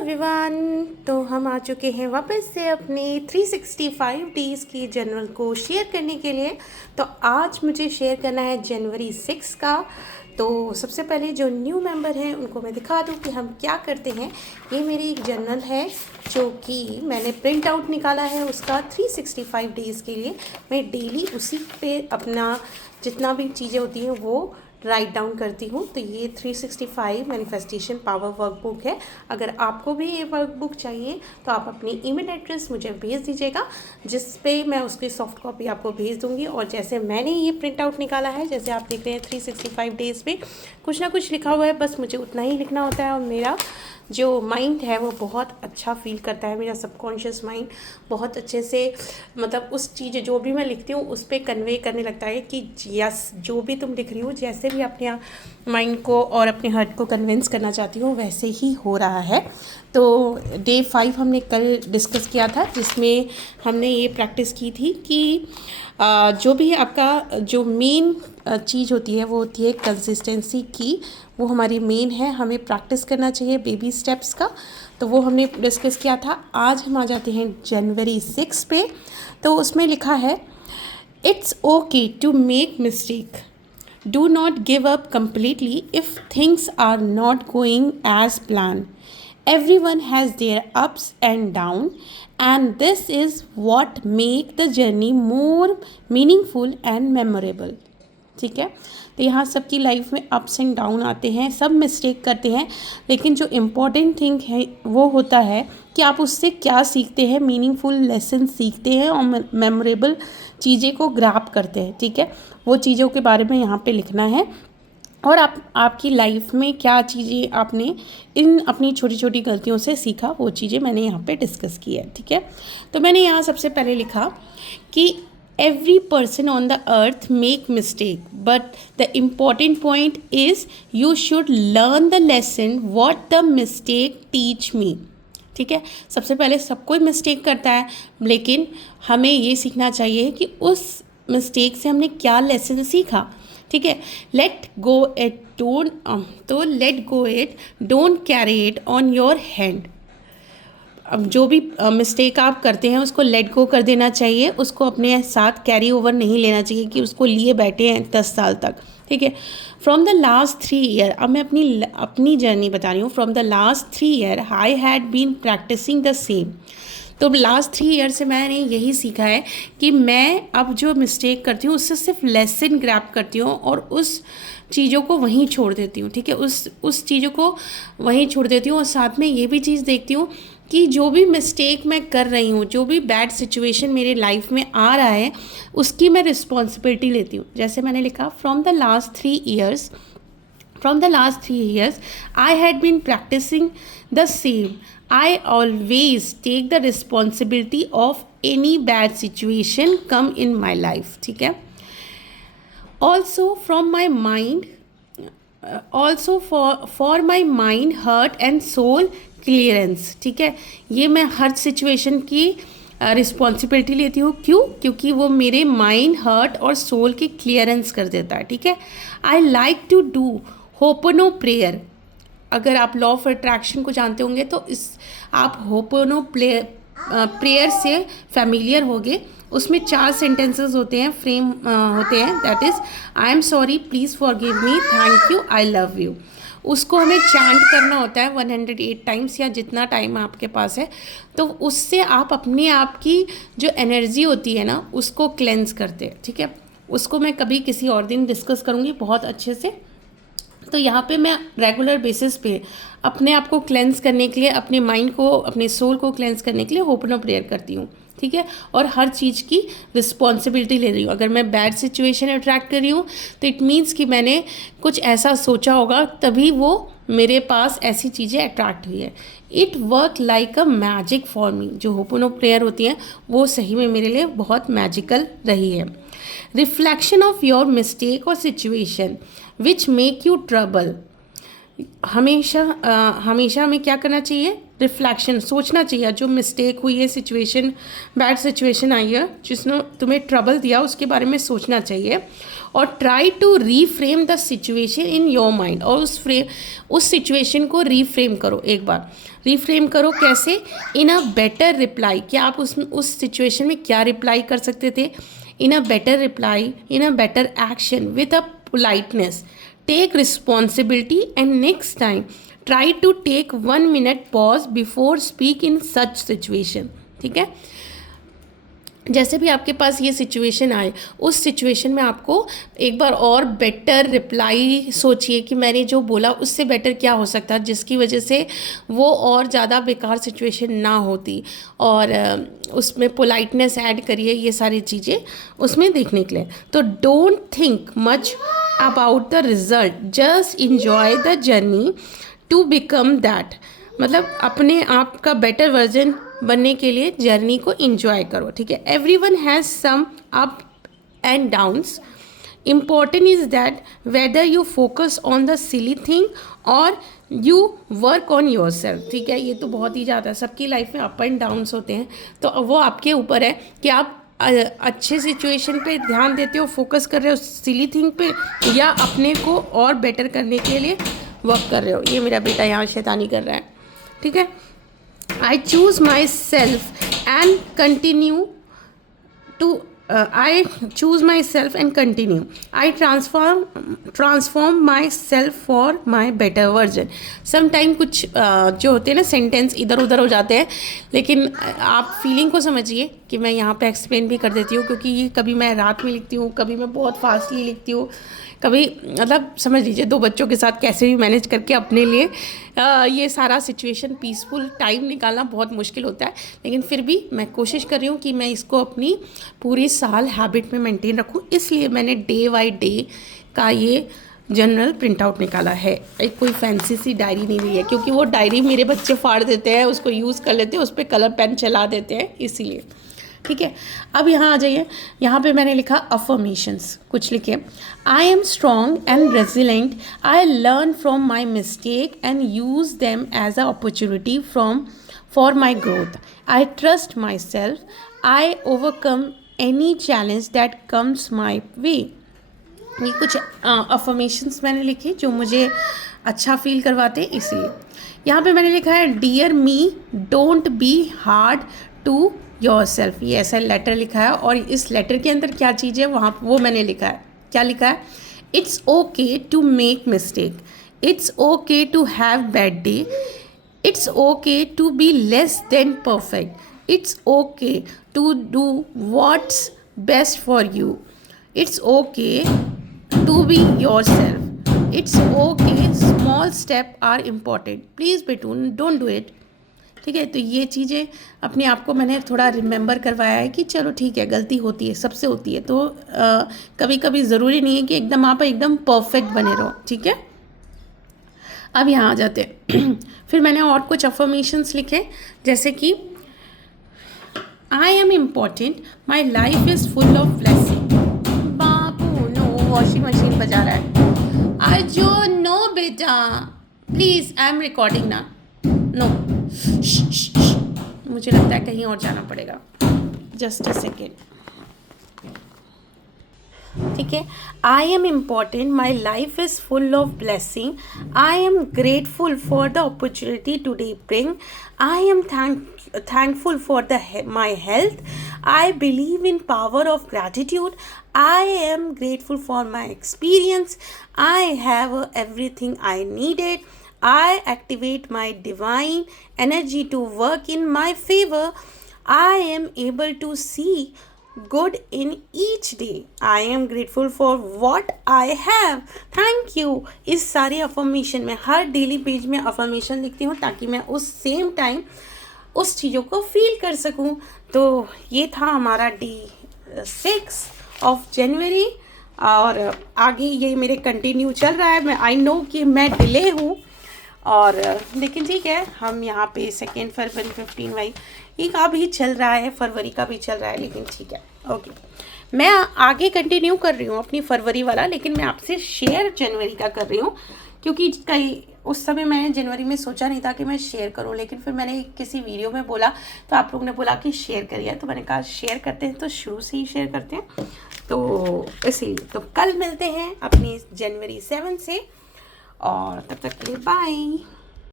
Everyone. तो हम आ चुके हैं वापस से अपने 365 डेज़ की जनरल को शेयर करने के लिए। तो आज मुझे शेयर करना है जनवरी 6 का। तो सबसे पहले जो न्यू मेंबर हैं उनको मैं दिखा दूं कि हम क्या करते हैं। ये मेरी एक जर्नल है जो कि मैंने प्रिंट आउट निकाला है उसका 365 डेज़ के लिए। मैं डेली उसी पे अपना जितना भी चीज़ें होती हैं वो राइट डाउन करती हूँ। तो ये 365 मैनिफेस्टेशन पावर वर्कबुक है। अगर आपको भी ये वर्कबुक चाहिए तो आप अपनी ईमेल एड्रेस मुझे भेज दीजिएगा, जिस पे मैं उसकी सॉफ्ट कॉपी आपको भेज दूँगी। और जैसे मैंने ये प्रिंट आउट निकाला है, जैसे आप देख रहे हैं 365 डेज़ पे कुछ ना कुछ लिखा हुआ है, बस मुझे उतना ही लिखना होता है। और मेरा जो माइंड है वो बहुत अच्छा फील करता है, मेरा सबकॉन्शियस माइंड बहुत अच्छे से मतलब उस चीज़ जो भी मैं लिखती हूँ उस पर कन्वे करने लगता है कि यस जो भी तुम लिख रही हो, जैसे भी अपने माइंड को और अपने हार्ट को कन्विंस करना चाहती हूँ वैसे ही हो रहा है। तो डे 5 हमने कल डिस्कस किया था, जिसमें हमने ये प्रैक्टिस की थी कि जो भी आपका जो मेन चीज़ होती है वो होती है कंसिस्टेंसी की। वो हमारी मेन है, हमें प्रैक्टिस करना चाहिए बेबी स्टेप्स का। तो वो हमने डिस्कस किया था। आज हम आ जाते हैं जनवरी 6 पे। तो उसमें लिखा है, it's okay to make mistake, do not give up completely if things are not going as planned. Everyone has their ups and downs, and this is what make the journey more meaningful and memorable. ठीक है। तो यहाँ सबकी life में ups and down आते हैं, सब mistake करते हैं, लेकिन जो इम्पॉर्टेंट थिंग है वो होता है कि आप उससे क्या सीखते हैं, मीनिंगफुल लेसन सीखते हैं और मेमोरेबल चीज़ें को ग्रैब करते हैं। ठीक है, वो चीज़ों के बारे में यहाँ पे लिखना है। और आपकी लाइफ में क्या चीज़ें आपने इन अपनी छोटी छोटी गलतियों से सीखा, वो चीज़ें मैंने यहाँ पे डिस्कस की है। ठीक है, तो मैंने यहाँ सबसे पहले लिखा कि every person on the earth make mistake, but the important point is you should learn the lesson what the mistake teach me. ठीक है, सबसे पहले सब कोई मिस्टेक करता है, लेकिन हमें ये सीखना चाहिए कि उस मिस्टेक से हमने क्या लेसन सीखा। ठीक है, let go it don't carry it on your hand. अब जो भी मिस्टेक आप करते हैं उसको लेट गो कर देना चाहिए, उसको अपने साथ कैरी ओवर नहीं लेना चाहिए कि उसको लिए बैठे हैं 10 साल तक। ठीक है, फ्रॉम द लास्ट 3 ईयर, अब मैं अपनी जर्नी बता रही हूँ। From the last 3 year I had been practicing the same. तो लास्ट 3 ईयर से मैंने यही सीखा है कि मैं अब जो मिस्टेक करती हूँ उससे सिर्फ लेसन ग्रैब करती हूँ और उस चीज़ों को वहीं छोड़ देती हूँ। ठीक है, उस चीज़ों को वहीं छोड़ देती हूँ। और साथ में ये भी चीज़ देखती हूँ कि जो भी मिस्टेक मैं कर रही हूँ, जो भी बैड सिचुएशन मेरे लाइफ में आ रहा है, उसकी मैं रिस्पॉन्सिबिलिटी लेती हूँ। जैसे मैंने लिखा, from the last 3 years I had been practicing the same. I always take the responsibility of any bad situation come in my life. ठीक है, also from my mind, also for my mind, heart and soul clearance. ठीक है, ये मैं हर situation की responsibility लेती हूँ। क्यों? क्योंकि वो मेरे माइंड, हर्ट और सोल की क्लियरेंस कर देता है। ठीक है, I like to do ho'oponopono prayer. अगर आप लॉ ऑफ अट्रैक्शन को जानते होंगे तो आप होपनो प्रेयर से फैमिलियर होगे। उसमें 4 सेंटेंसेस होते हैं, फ्रेम होते हैं, that is I am sorry, please forgive me, thank you, I love you. उसको हमें चांट करना होता है 108 टाइम्स या जितना टाइम आपके पास है। तो उससे आप अपने आप की जो एनर्जी होती है ना उसको क्लेंस करते हैं। ठीक है, उसको मैं कभी किसी और दिन डिस्कस करूँगी बहुत अच्छे से। तो यहाँ पे मैं रेगुलर बेसिस पे अपने आप को क्लेंस करने के लिए, अपने माइंड को, अपने सोल को क्लेंस करने के लिए होपनो प्रेयर करती हूँ। ठीक है, और हर चीज़ की रिस्पॉन्सिबिलिटी ले रही हूँ। अगर मैं बैड सिचुएशन अट्रैक्ट कर रही हूँ तो इट मीन्स कि मैंने कुछ ऐसा सोचा होगा तभी वो मेरे पास ऐसी चीज़ें अट्रैक्ट हुई है। It work like a magic for me. जो होपनो प्रेयर होती हैं वो सही में मेरे लिए बहुत मैजिकल रही है। रिफ्लेक्शन ऑफ योर मिस्टेक और situation which make you trouble, हमेशा हमेशा हमें क्या करना चाहिए, रिफ्लेक्शन, सोचना चाहिए। जो मिस्टेक हुई है, सिचुएशन, बैड सिचुएशन आई है जिसने तुम्हें ट्रबल दिया, उसके बारे में सोचना चाहिए। और try to reframe the situation in your mind, और उस सिचुएशन को रीफ्रेम करो। एक बार रीफ्रेम करो, कैसे? इन अ बेटर रिप्लाई, कि आप उस सिचुएशन में क्या रिप्लाई कर सकते थे। In a better reply, in a better action, with a politeness, take responsibility, and next time try to take 1 minute pause before speak in such situation। ठीक है, जैसे भी आपके पास ये सिचुएशन आए, उस सिचुएशन में आपको एक बार और बेटर रिप्लाई सोचिए कि मैंने जो बोला उससे बेटर क्या हो सकता है, जिसकी वजह से वो और ज़्यादा बेकार सिचुएशन ना होती। और उसमें पोलाइटनेस ऐड करिए, ये सारी चीज़ें उसमें देखने के लिए। तो don't think much about the result, just enjoy the journey to become that. मतलब अपने आप का बेटर वर्जन बनने के लिए जर्नी को इंजॉय करो। ठीक है, everyone has some up and downs, important is that whether you focus on the silly thing और you work on your self. ठीक है, ये तो बहुत ही ज़्यादा सबकी लाइफ में अप एंड डाउन्स होते हैं, तो वो आपके ऊपर है कि आप अच्छे सिचुएशन पे ध्यान देते हो, फोकस कर रहे हो सिली थिंग पे, या अपने को और बेटर करने के लिए वर्क कर रहे हो। ये मेरा बेटा यहाँ शैतानी कर रहा है। ठीक है, I choose myself and continue to I choose myself and continue. I transform myself for my better version. Sometime कुछ जो होते हैं ना सेंटेंस इधर उधर हो जाते हैं, लेकिन आप फीलिंग को समझिए कि मैं यहाँ पे एक्सप्लेन भी कर देती हूँ, क्योंकि ये कभी मैं रात में लिखती हूँ, कभी मैं बहुत फास्टली लिखती हूँ, कभी मतलब समझ लीजिए 2 बच्चों के साथ कैसे भी मैनेज करके अपने लिए ये सारा सिचुएशन पीसफुल टाइम निकालना बहुत मुश्किल होता है। लेकिन फिर भी मैं कोशिश कर रही हूँ कि मैं इसको अपनी पूरी साल हैबिट में मेंटेन रखूँ, इसलिए मैंने डे बाय डे का ये जनरल प्रिंट आउट निकाला है। एक कोई फैंसी सी डायरी नहीं ली है, क्योंकि वो डायरी मेरे बच्चे फाड़ देते हैं, उसको यूज़ कर लेते हैं, उस पर कलर पेन चला देते हैं, इसीलिए। ठीक है, अब यहाँ आ जाइए। यहाँ पे मैंने लिखा अफर्मेशंस, कुछ लिखे। I am strong and resilient, I learn from my mistake and use them as a opportunity for my growth. I trust my self, I overcome any challenge that comes my way. ये कुछ affirmations मैंने लिखे जो मुझे अच्छा feel करवाते, इसलिए। यहाँ पे मैंने लिखा है dear me don't be hard to yourself. ये ऐसा लेटर लिखा है, और इस लेटर के अंदर क्या चीज़ है वहाँ वो मैंने लिखा है। क्या लिखा है? It's okay to make mistake, it's okay to have bad day, it's okay to be less than perfect, it's okay to do what's best for you, it's okay to be yourself, it's okay, small step are important, please बेटू don't do it. ठीक है, तो ये चीज़ें अपने आप को मैंने थोड़ा रिमेंबर करवाया है कि चलो ठीक है, गलती होती है, सबसे होती है, तो कभी कभी ज़रूरी नहीं है कि एकदम आप एकदम परफेक्ट बने रहो। ठीक है, अब यहाँ आ जाते हैं। फिर मैंने और कुछ अफर्मेशंस लिखे, जैसे कि I am important, my life is full of blessing. बाबू नो, वॉशिंग मशीन बजा रहा है। आई जो नो बेटा, प्लीज़ आई एम रिकॉर्डिंग ना, नो, मुझे लगता है कहीं और जाना पड़ेगा, जस्ट अ सेकेंड। ठीक है, आई am important, my life is full of blessing, I am grateful for the opportunity today bring, I am thankful for my health, I believe in power of gratitude, I am grateful for my experience, I have everything I needed, I activate my divine energy to work in my favor, I am able to see good in each day, I am grateful for what I have, thank you। इस सारे affirmation में हर daily page में affirmation लिखती हूँ, ताकि मैं उस same time उस चीज़ों को फील कर सकूं। तो ये था हमारा Day 6 ऑफ जनवरी, और आगे ये मेरे कंटिन्यू चल रहा है। मैं आई नो कि मैं डिले हूँ, और लेकिन ठीक है, हम यहाँ पे 2 फरवरी 15 वाई ये का भी चल रहा है, फरवरी का भी चल रहा है, लेकिन ठीक है, ओके। मैं आगे कंटिन्यू कर रही हूँ अपनी फरवरी वाला, लेकिन मैं आपसे शेयर जनवरी का कर रही हूँ, क्योंकि कई उस समय मैंने जनवरी में सोचा नहीं था कि मैं शेयर करूं, लेकिन फिर मैंने किसी वीडियो में बोला तो आप लोगों ने बोला कि शेयर करिए, तो मैंने कहा शेयर करते हैं, तो शुरू से ही शेयर करते हैं। तो इसीलिए तो कल मिलते हैं अपनी जनवरी 7 से, और तब तक के लिए बाय।